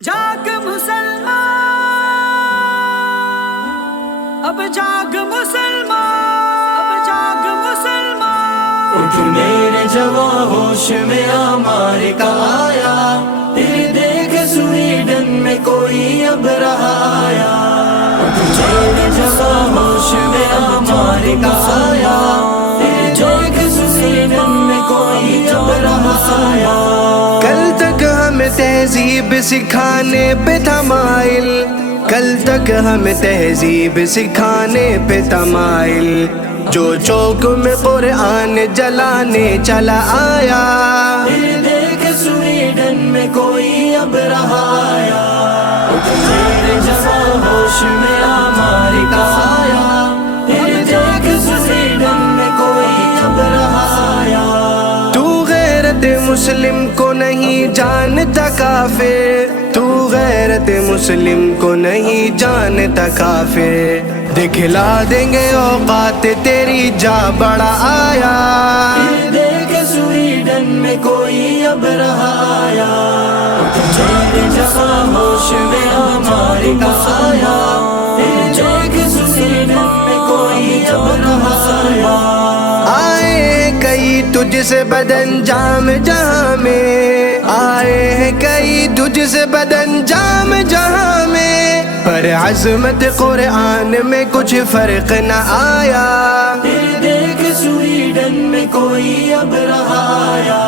جاگ مسلمان، اب جاگ مسلمان، اب جاگ مسلمان، اٹھ میرے جواں ہوش میں آمار کا آیا، تیرے دیکھ سویڈن میں کوئی اب رہا آیا۔ اٹھ میرے جواں ہوش میں آمار کا آیا، تیرے دیکھ سویڈن میں کوئی اب رہا آیا۔ کل تک ہمیں تہذیب سکھانے پہ تمائل، کل تک ہمیں تہذیب سکھانے پہ تمائل، جو چوک میں قرآن جلانے چلا آیا۔ تیرے دیکھ سویڈن میں کوئی اب رہا آیا۔ اٹھ میرے جواں ہوش میں آمار کا آیا، تیرے دیکھ سویڈن میں کوئی اب رہا آیا۔ تو غیرت مسلم کو نہیں جانتا کافر، تو غیرت مسلم کو نہیں جانتا کافر، دکھلا دیں گے اوقات تیری جا بڑا آیا۔ تیرے دیکھ سویڈن میں کوئی اب رہا آیا۔ اٹھ میرے جواں ہوش میں آمار کا آیا، تیرے دیکھ سویڈن میں کوئی اب رہا آیا۔ آئے ہیں کئی تجھ سے بدانجام جہاں میں، آئے ہیں کئی تجھ سے بدانجام جہاں میں، پر عظمت قرآن میں کچھ فرق نہ آیا۔ تیرے دیکھ سویڈن میں کوئی اب رہا آیا۔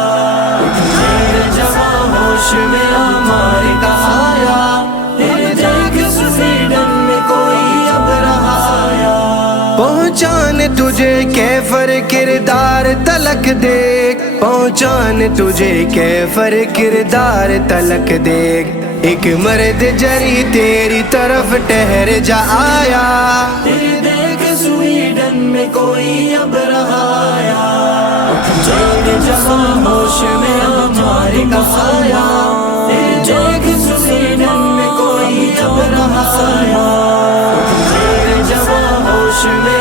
اٹھ میرے جواں ہوش میں آمار کا آیا، تیرے دیکھ سویڈن میں کوئی اب رہا آیا۔ پہنچان تجھے کیفر کردار تلک دیکھ، پہنچان تجھے کیفر کردار تلک دیکھ، ایک مرد جری تیری طرف ٹہر جا آیا۔ تیرے دیکھ سویڈن میں کوئی اب رہا آیا۔ اٹھ میرے جواں ہوش میں آمار کا آیا، تیرے دیکھ سویڈن میں کوئی اب رہا آیا۔ اٹھ میرے جواں ہوش میں